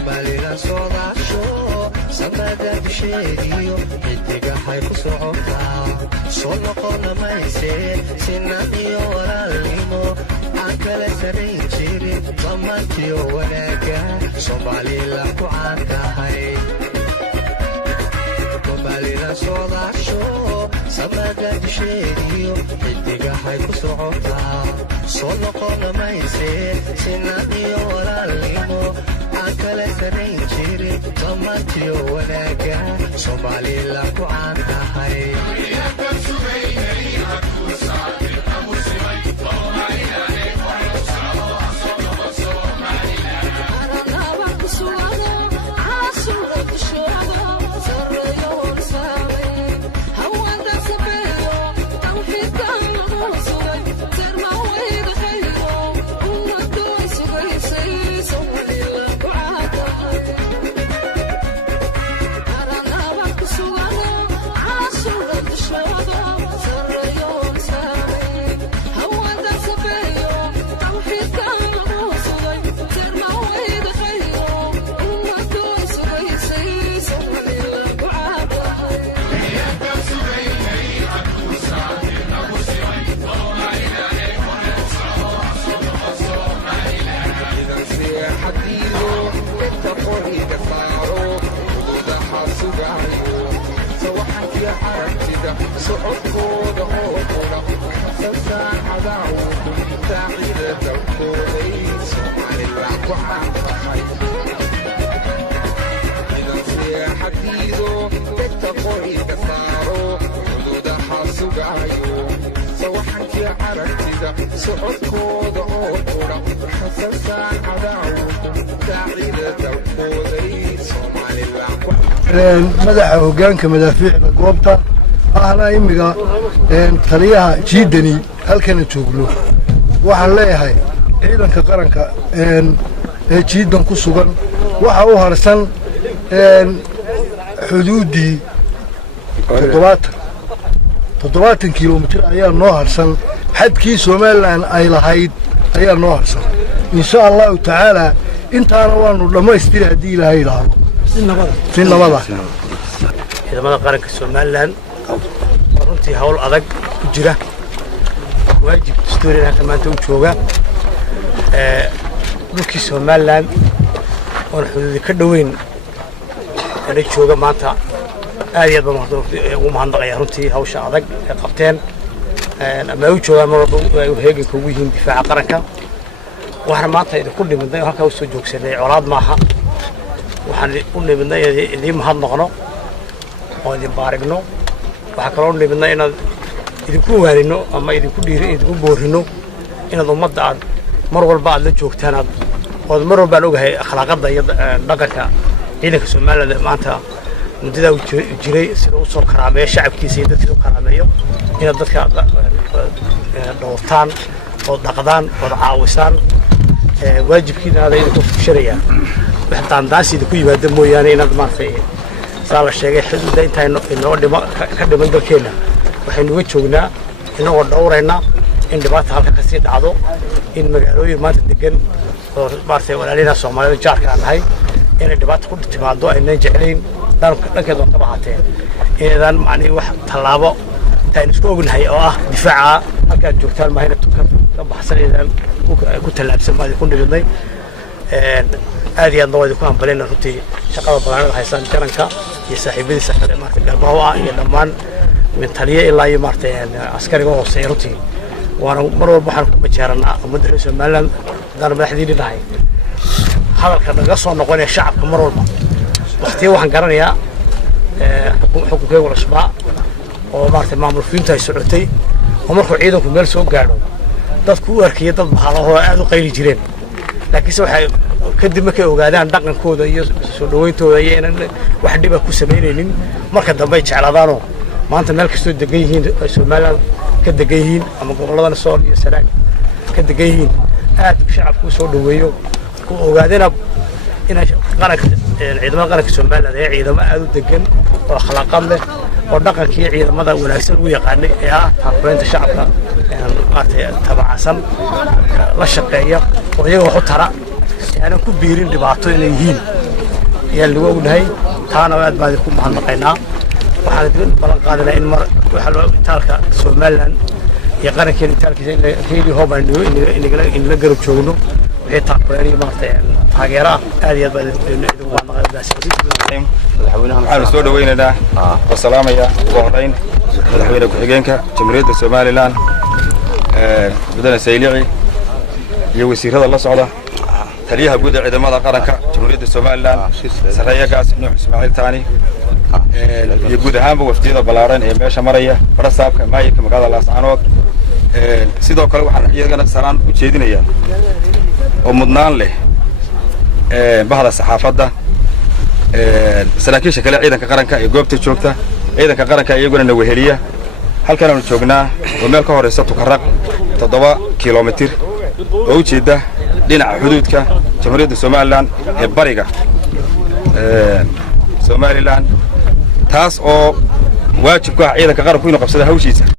Somalila sodasho samada bisheegiyo xidiga hay ku socotaa soo noqona mayse sinaniyo walaalnimo aan kala sarin jirin dhammaantiyo wanaaga Somalila ku caantahay Somalila sodasho samada bisheegiyo xidiga hay ku socotaa soo noqona mayse sinaniyo walaalnimo kala sarin jirin dhammaantiyo wanaaga Somalila ku caantahay madaxa hoggaanka madaafiicda goobta ahna imiga taliyaha jiidani halkana joogno waxaan leeyahay ciidanka qaranka ee jiidan ku sugan waxa uu harsan xuduudii 70 kiiloomitir ayaa noo harsan xadkii Soomaaliland ay lahayd ayaa noo harsan insha Allah ta'ala intaana waanu dhamaystir hadii Ilaahay yiraahdo في النبضة إذا ما قارن كسومالان runtii hawl adag ku jira waajib dastuuriga maanta uu jooga dhulkii Soomaaliland oo xuduud ka dhaweyn ay jooga maanta aad iyo aad ugu mahadnaqaya runtii hawsha adag ee qabteen ama uu jooga marba ay heegin ku yihiin difaaca qaranka waxana maanta idinku dhimaday halka uu soo joogsaday colaad maaha waxaan u nimidnay idin mahadnaqno oo idin baarigno waxa kale oo nimidnay inaad idinku waarino ama idinku dhiirino idinku boorino inaad ummadda aad mar walba aad la joogtaan oo mar walba ogahay akhlaaqada iyo dhaqanka ciidanka Soomaaliland maanta muddada uu jiray sida uu soo karaameeyo shacabkiisa iyo dadka uu karaameeyo inaad dadka dhowrtaan oo dhaqdaan oo caawisaan waajibkiina aad idinku fushirayaan waxaan daasida ku yimaado mooyaane inaad maartay sala sheegay xididda inta inoo dhimo ka dhiman dalkeena waxaynu uga joognaa inagoo dhowrayna in dhibaato halka ka sii dhacdo in magaalooyin maanta degan oo maartay walaalina Soomaalida jaarka ahay in dhibaato ku timaado ayna jecelayn dhankeeda ka baahateen inaan macni wax talaabo taan isku ognahay oo ah difaaca halka joogtaan ma hayna ka baxsanayaan ku talaabsan ma ku dhibnay aad iyo aad noo ku ambalena runtii shaqada badan haysan jaranka iyo saaxiibadiisa kale maartay galmaawa iyo dhammaan min taliye ilaa iyo maartay askariga hooseeya runtii waana mar walba waxaan ku majeeranaa ummadda Soomaaliland daan madaxdiina dhahay hadalka naga soo noqonaya shacabka mar walba waqti waxaan garanayaa xukunkeyga cusbaa oo maartay maamul fiinta ay socotay oo markuu ciidanku meel soo gaadho dadku u arkayay dad bahalaho aad u qayli jireen laakiin waxay kadib markay ogaadaan dhaqankooda iyo soo dhawayntooda iyo inaan wax dhib ah ku sameeyeen marka dambe ay jeclaadaan maanta meel kastoo degan yihiin Soomaaliland ka degan yihiin ama gobollada Sool iyo Sanaag ka degan yihiin aad shacabku soo dhaweeyo ku ogaadeen in qaranka ciidamada qaranka Soomaaliland ay ciidamo aad u degan oo akhlaaqad leh oo dhaqankii ciidamada wanaagsan u yaqaanay ee ah tababarida shacabka maartay tabacsan la shaqeeya oo iyaga wax u tara يعني كبيرين دبعتوا إليهين ayaa lagu ognahay taana aad baan ku mahadnaqaynaa waxaan idin balan qaadanayaa in mar waxa loo itaalka Soomaaliland iyo qarankeena itaalkiisa in reeli hooban in la garab joogno wixii taageero maartay taageera aad iyo aad baan idin mahadnaqaynaa waxaan soo dhaweynaynaa oo salaamaya ugu horeyn madaxweyne ku-xigeenka jamhuuriyadda Soomaaliland mudane Saylici iyo wasiirada la socda taliyaha guud ee ciidamada qaranka jamhuuriyadda Soomaaliland sarayagaas Nuux Ismaaciil Taani iyo guud ahaanba wafdiyada balaaran ee meesha maraya farasaabka maayirka magaalada Laascaanood sidoo kale waxaan iyagana salaan u jeedinayaa oo mudnaan leh bahda saxaafadda saraakiisha kale ciidanka qaranka ee goobta joogta ciidanka qaranka iyaguna weheliya halkan aanu joognaa oo meel ka horeysa Tukaraq 7 kiiloomitir oo u jeeda dhinaca xuduudka jamhuuriyadda Soomaaliland ee bariga Soomaaliland taas oo waajib ku ah ciidanka qaranku inuu qabsado hawshiisa